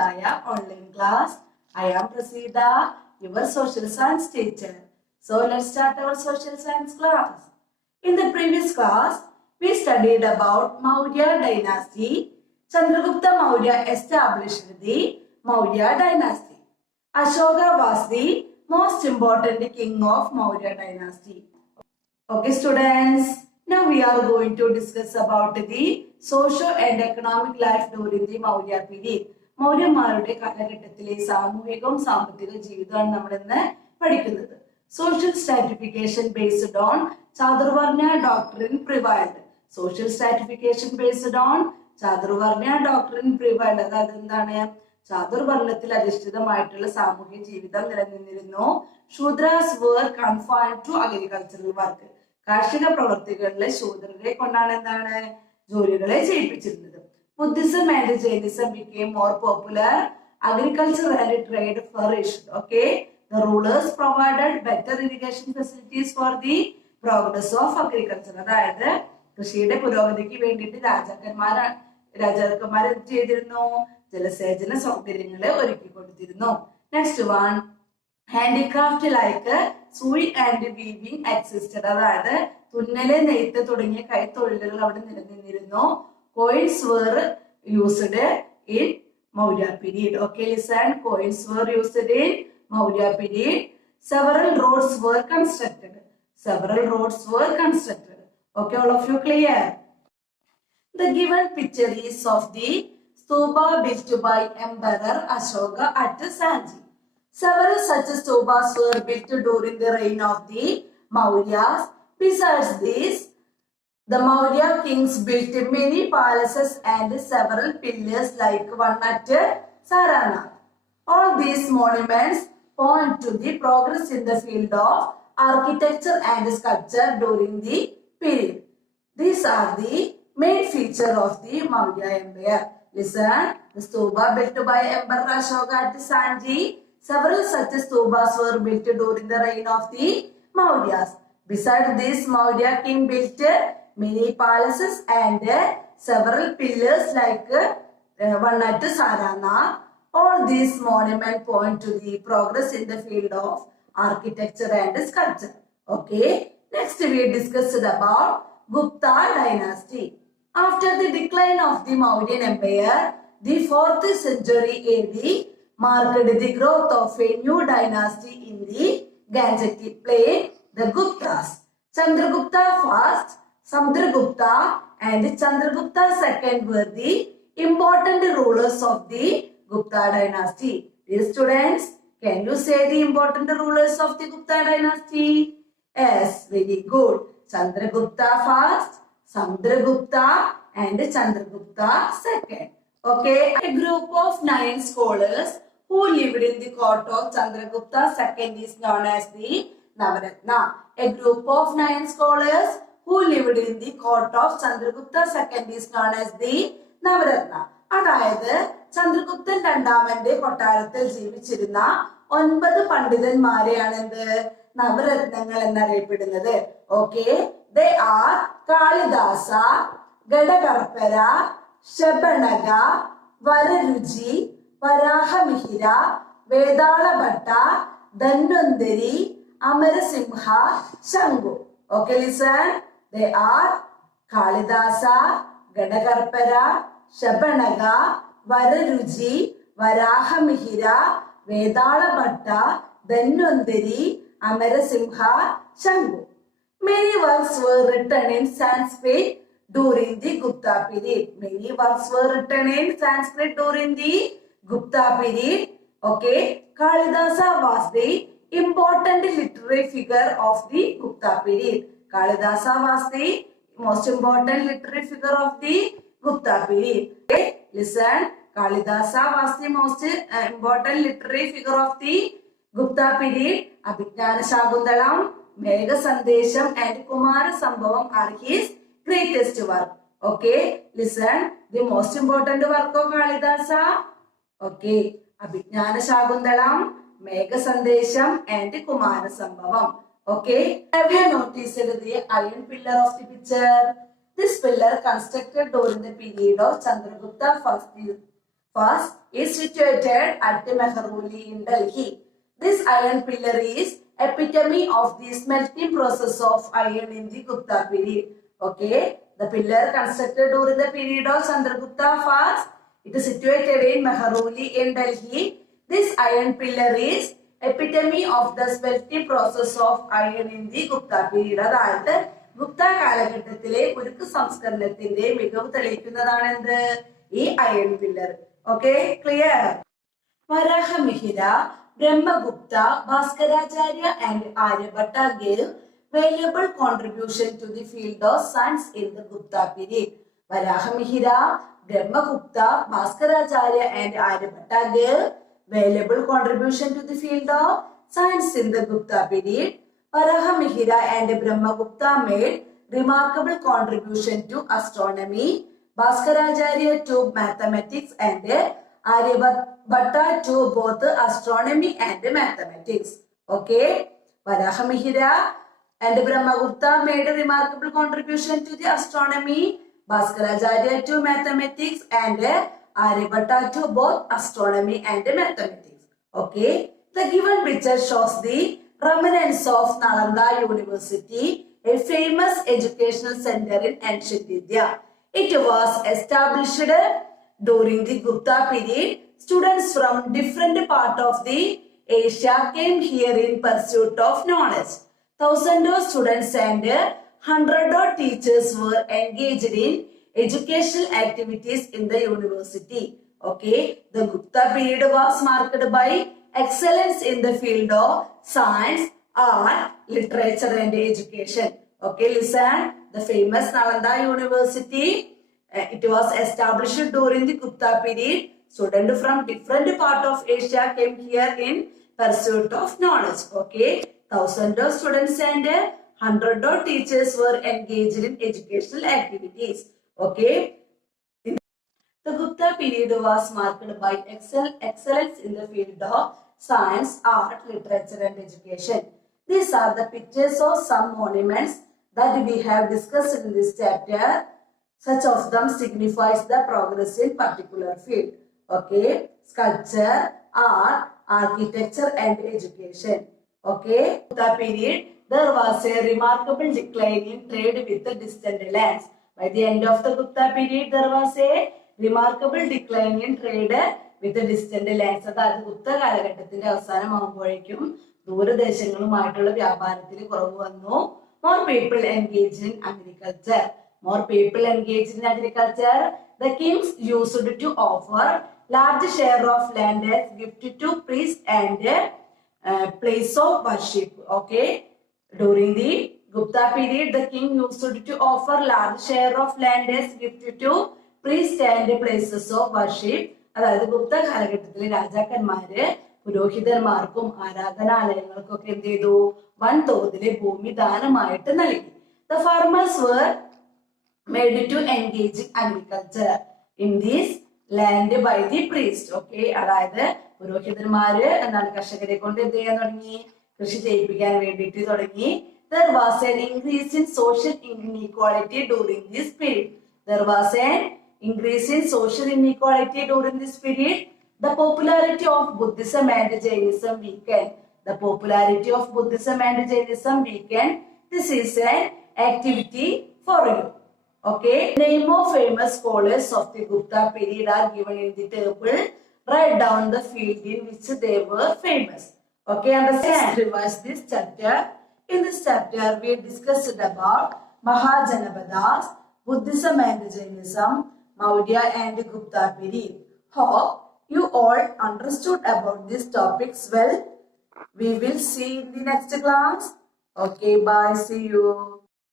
Swadhyaya online class. I am Prasida, your social science teacher. So let's start our social science class. In the previous class, we studied about Maurya dynasty. Chandragupta Maurya established the Maurya dynasty. Ashoka was the most important king of Maurya dynasty. Okay, students. Now we are going to discuss about the socio and economic life during the Maurya period. മൗര്യന്മാരുടെ കാലഘട്ടത്തിലെ സാമൂഹികവും സാമ്പത്തിക ജീവിതമാണ് നമ്മൾ ഇന്ന് പഠിക്കുന്നത്. Social stratification based on chaturvarna doctrine prevailed. Social stratification based on chaturvarna doctrine prevailed. അതായത് എന്താണ്? ചാതുർവർണ്ണത്തിൽ അധിഷ്ഠിതമായിട്ടുള്ള സാമൂഹ്യ ജീവിതം നിലനിന്നിരുന്നു. Shudras were confined to agricultural work. കാർഷിക പ്രവർത്തികളിലെ ശൂദ്രരെ കൊണ്ടാണ് എന്താണ് ജോലികളെ ചെയ്യിപ്പിച്ചിരുന്നത്. Buddhism and Jainism became more popular. Agriculture and trade flourished. Okay, the rulers provided better irrigation facilities for the progress of agriculture. അതായത് കൃഷിയുടെ പുരോഗതിക്ക് വേണ്ടിയിട്ട് രാജാക്കന്മാർ എന്ത് ചെയ്തിരുന്നു? ജലസേചന സൗകര്യങ്ങളെ ഒരുക്കി കൊടുത്തിരുന്നു. നെക്സ്റ്റ് വൺ, ഹാൻഡിക്രാഫ്റ്റ് ലൈക്ക് സൂയി ആൻഡ് വീവിംഗ് എക്സിസ്റ്റഡ്. അതായത് തുന്നല്, നെയ്ത്ത് തുടങ്ങിയ കൈത്തൊഴിലുകൾ അവിടെ നിലനിന്നിരുന്നു. Coins were used in Maurya period. Okay, listen. Coins were used in Maurya period. Several roads were constructed. Okay, all of you clear? The given picture is of the stupa built by Emperor Ashoka at Sanchi. Several such stupas were built during the reign of the Mauryas. Besides this, the Maurya kings built many palaces and several pillars like one at Saranath. All these monuments point to the progress in the field of architecture and sculpture during the period. These are the main feature of the Maurya Empire. Listen, the stupa built by Emperor Ashoka at Sanchi. Several such stupas were built during the reign of the Mauryas. Besides this, Maurya king built many palaces and several pillars like one at Saranath. All these monuments point to the progress in the field of architecture and sculpture. Okay, next we discussed about Gupta dynasty. After the decline of the Mauryan Empire, the 4th century AD marked the growth of a new dynasty in the Gangetic plain, the Guptas. Chandragupta first, Samudragupta and Chandragupta II were the important rulers of the Gupta dynasty. Dear students, can you say the important rulers of the Gupta dynasty? Yes, very good. Chandragupta first, Samudragupta and Chandragupta II. Okay, a group of 9 scholars who lived in the court of Chandragupta II is known as the Navaratna. A group of 9 scholars who lived in the court of Chandragupta II is known as the Navaratna. അതായത് ചന്ദ്രഗുപ്തൻ രണ്ടാമന്റെ കൊട്ടാരത്തിൽ ജീവിച്ചിരുന്ന 9 പണ്ഡിതന്മാരെയാണ് എന്ത് നവരത്നങ്ങൾ എന്നറിയപ്പെടുന്നത്. Okay, they are Kalidasa, Ghatakarpara, Kshapanaka, Vararuchi, Varahamihira, Vetalabhatta, Dhanvantari, Amarasimha, Shanku. Okay, listen. They are Kalidasa, Gadakarpara, Shabanaga, Vararuji, Varahamihira, Vedalabhatta, Dhanvantari, Amarasimha, Shambhu. Many works were written in Sanskrit during the Gupta period. Okay, Kalidasa was the important literary figure of the Gupta period. Kalidasa was the most important literary figure of the Gupta period. Okay, listen. Kalidasa was the most important literary figure of the Gupta period. Abhijnana Shakuntalam, Megha Sandesham and Kumara Sambhavam are his greatest work. Okay, listen. The most important work of Kalidasa. Okay, Abhijnana Shakuntalam, Megha Sandesham and Kumara Sambhavam. Okay, have you noticed the iron pillar of the picture? This pillar constructed during the period of Chandragupta First is situated at Mehrauli in Delhi. This iron pillar is epitome of the smelting process of iron in the Gupta period. Okay, the pillar constructed during the period of Chandragupta first. It is situated in Mehrauli in Delhi. This iron pillar is epitome of the smelting process of iron in the Gupta period. അതായത് ഗുപ്ത കാലഘട്ടത്തിലെ ഉരുക്ക് സംസ്കരണത്തിന്റെ മികവ് തെളിയിക്കുന്നതാണ് എന്ത് ഈ iron pillar. Okay, clear? Varahamihira, Brahmagupta, Bhaskaracharya and Aryabhatta gave valuable contribution to the field of science in the Gupta period. Varahamihira, Brahmagupta, Bhaskaracharya and Aryabhatta gave valuable contribution to the field of science in the Gupta period. Varahamihira and Brahmagupta made remarkable contribution to astronomy, Bhaskaracharya to mathematics and Aryabhatta to both astronomy and mathematics. Okay, Varahamihira and Brahmagupta made a remarkable contribution to the astronomy, Bhaskaracharya to mathematics and Aryabhatta to both astronomy and mathematics. Okay, the given picture shows the remnants of Nalanda University, a famous educational center in ancient India. It was established during the Gupta period. Students from different parts of the Asia came here in pursuit of knowledge. Thousands of students and hundreds of teachers were engaged in educational activities in the university. Okay, the Gupta period was marked by excellence in the field of science, art, literature and education. Okay, listen, the famous Nalanda University, it was established during the Gupta period. Students from different parts of Asia came here in pursuit of knowledge. Okay, thousands of students and hundreds of teachers were engaged in educational activities. Okay, the Gupta period was marked by excellence in the field of science, art, literature and education. These are the pictures of some monuments that we have discussed in this chapter. Such of them signifies the progress in particular field. Okay, sculpture, art, architecture and education. Okay, Gupta period, there was a remarkable decline in trade with the distant lands. By the end of the Gupta period, there was a remarkable decline in trade with the distant lands. അതായത് ഗുപ്ത കാലഘട്ടത്തിന്റെ അവസാനമാകുമ്പോഴേക്കും ദൂരദേശങ്ങളുമായിട്ടുള്ള വ്യാപാരത്തിൽ കുറവ് വന്നു. More people engaged in agriculture. More people engaged in agriculture. The kings used to offer large share of land as gift to priests and place of worship. Okay, during the Gupta period, the king used to offer large share of land as gift to priests and places of worship. അതായത് ഗുപ്ത കാലഘട്ടത്തിലെ രാജാക്കന്മാര് പുരോഹിതന്മാർക്കും ആരാധനാലയങ്ങൾക്കും ഒക്കെ എന്ത് ചെയ്തു? വൻതോതിലെ ഭൂമി ദാനമായിട്ട് നൽകി. The farmers were made to engage in agriculture in this land by the priest. Okay, അതായത് പുരോഹിതന്മാര് എന്താണ് കർഷകരെ കൊണ്ട് എന്ത് ചെയ്യാൻ തുടങ്ങി? കൃഷി ചെയ്യിപ്പിക്കാൻ വേണ്ടിയിട്ട് തുടങ്ങി. There was an increase in social inequality during this period. There was an increase in social inequality during this period. The popularity of Buddhism and Jainism weakened. The popularity of Buddhism and Jainism weakened. This is an activity for you. Okay, name of famous scholars of the Gupta period are given in the table. Write down the field in which they were famous. Okay, understand? Let's revise this chapter. In this chapter, we discussed about Mahajanapadas, Buddhism and Jainism, Maurya and Gupta period. Hope you all understood about these topics well. We will see in the next class. Okay, bye. See you.